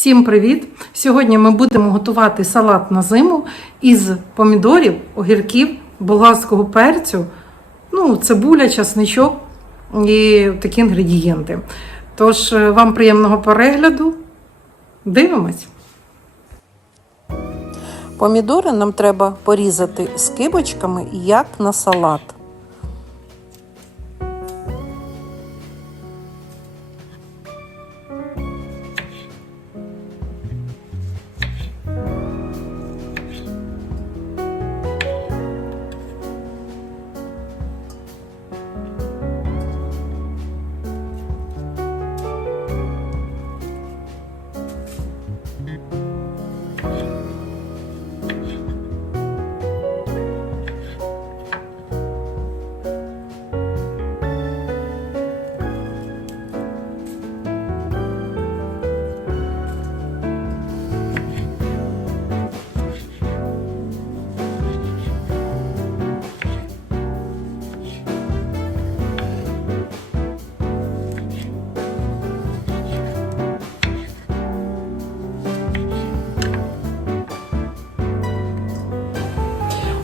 Всім привіт! Сьогодні ми будемо готувати салат на зиму із помідорів, огірків, болгарського перцю, ну, цибуля, часничок і такі інгредієнти. Тож, е, вам приємного перегляду. Дивимось. Помідори нам треба порізати скибочками, як на салат.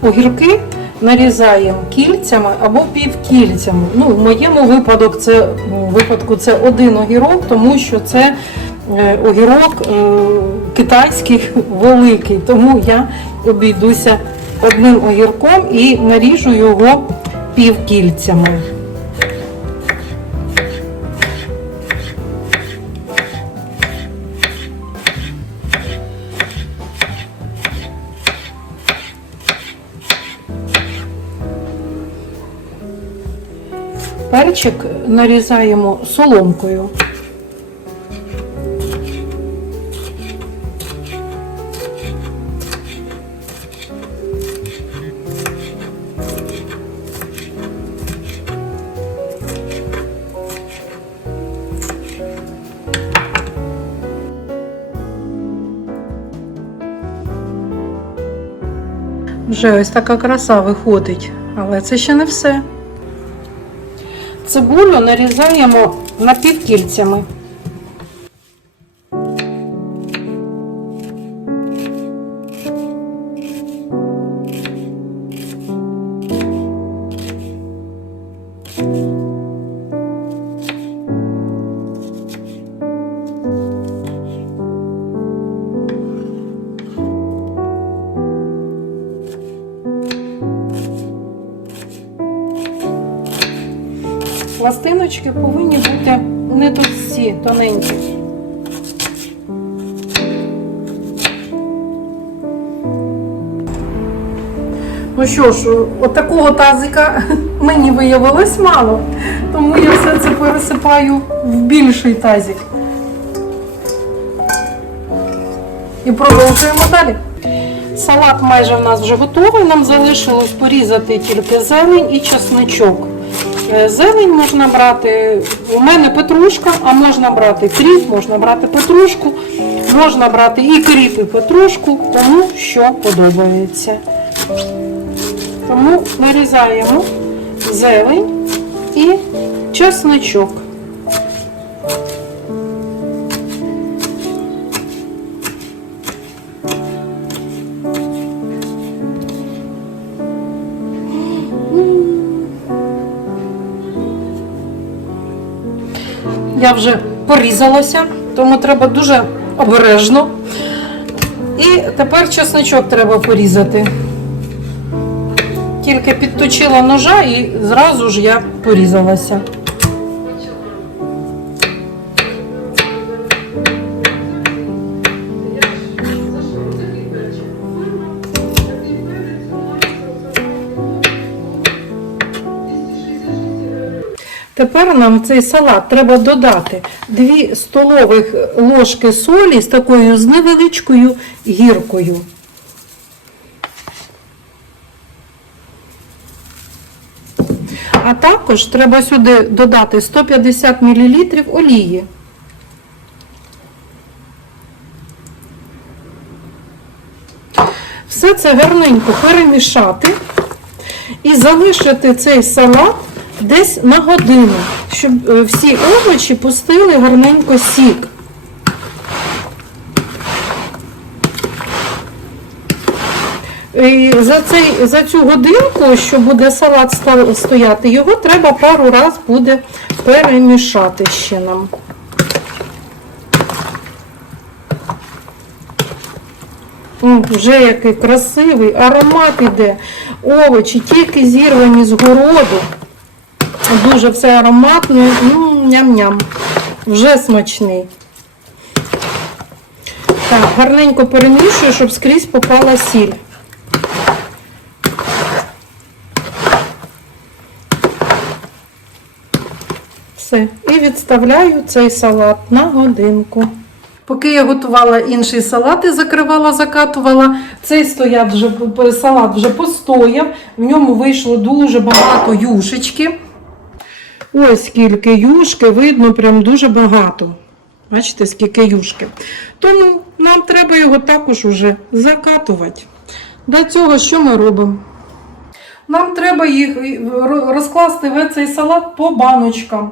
Огірки нарізаємо кільцями або півкільцями. Ну, в моєму випадок це, випадку це один огірок, тому що це е, огірок е, китайський великий. Тому я обійдуся одним огірком і наріжу його півкільцями. Перчик нарізаємо соломкою. Вже ось така краса виходить, але це ще не все. Цибулю нарізаємо напівкільцями. Пластиночки повинні бути не товсті, тоненькі. Ну що ж, от такого тазика мені виявилось мало, тому я все це пересипаю в більший тазик. І продовжуємо далі. Салат майже в нас вже готовий. Нам залишилось порізати тільки зелень і чесночок. Е, Зелень можна брати, у мене петрушка, а можна брати кріп, можна брати петрушку, можна брати і кріп, і петрушку, кому що подобається. Тому нарізаємо зелень і чесночок. Я вже порізалася, тому треба дуже обережно. І тепер чесночок треба порізати. Тільки підточила ножа і зразу ж я порізалася. Тепер нам цей салат треба додати 2 столових ложки солі з такою з невеличкою гіркою. А також треба сюди додати 150 мл олії. Все це гарненько перемішати і залишити цей салат десь на годину, щоб е, всі овочі пустили гарненько сік. І За цей, за цю годинку, що буде салат стояти, його треба пару раз буде перемішати ще нам. О, Вже який красивий аромат іде, овочі, тільки зірвані з городу. Дуже все ароматне, м, ням-ням. Вже смачний. Так, гарненько перемішую, щоб скрізь попала сіль. Все. І відставляю цей салат на годинку. Поки я готувала інший салат і закривала, закатувала, цей стоят вже, салат вже постояв, в ньому вийшло дуже багато юшечки. Ось скільки юшки, видно, прям дуже багато. Бачите, скільки юшки. Тому нам треба його також уже закатувати. Для цього що ми робимо? Нам треба їх розкласти в цей салат по баночкам.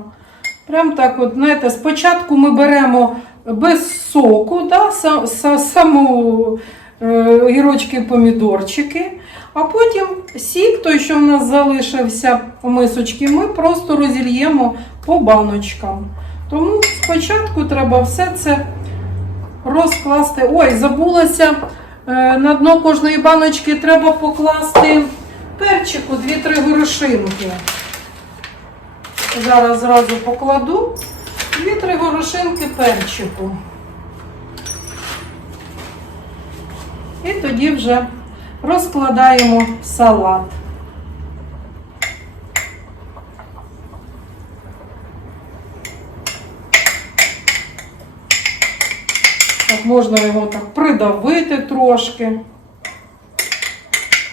Прям так, от, знаєте, спочатку ми беремо без соку, да, са, са, саму е, гірочки, помідорчики, а потім сік, той, що в нас залишився у мисочці, ми просто розільємо по баночкам. Тому спочатку треба все це розкласти. Ой, забулася, е, на дно кожної баночки треба покласти перчику 2-3 горошинки. Зараз зразу покладу 2-3 горошинки перчику. І тоді вже розкладаємо салат. Так, можна його так придавити трошки.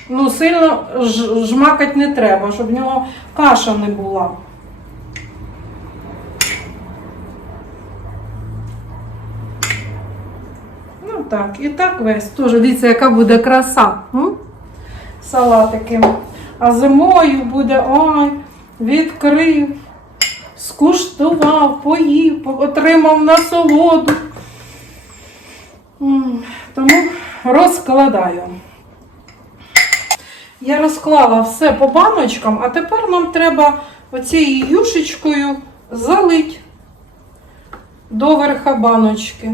Ну, сильно ж- жмакать не треба, щоб в нього каша не була. Так, і так весь. Теж дивіться, яка буде краса. М? Салатики. А зимою буде ой, відкрив, скуштував, поїв, отримав насолоду. Тому розкладаю. Я розклала все по баночкам, а тепер нам треба оцією юшечкою залить до верха баночки.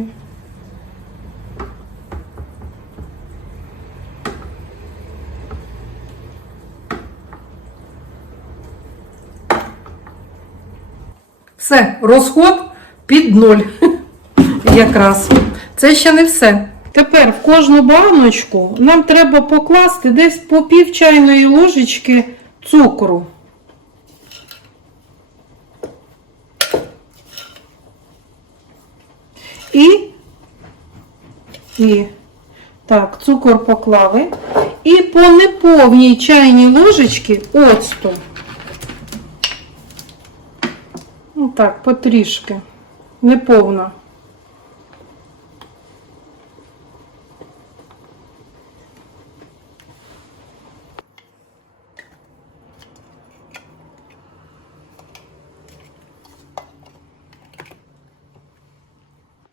Все, розход під ноль. Якраз. Це ще не все. Тепер в кожну баночку нам треба покласти десь по пів чайної ложечки цукру. І, і так, цукор поклали. І по неповній чайній ложечці оцту. Так, потрішки. Неповна.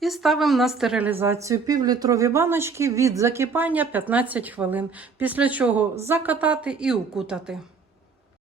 І ставимо на стерилізацію півлітрові баночки від закипання 15 хвилин. Після чого закатати і укутати.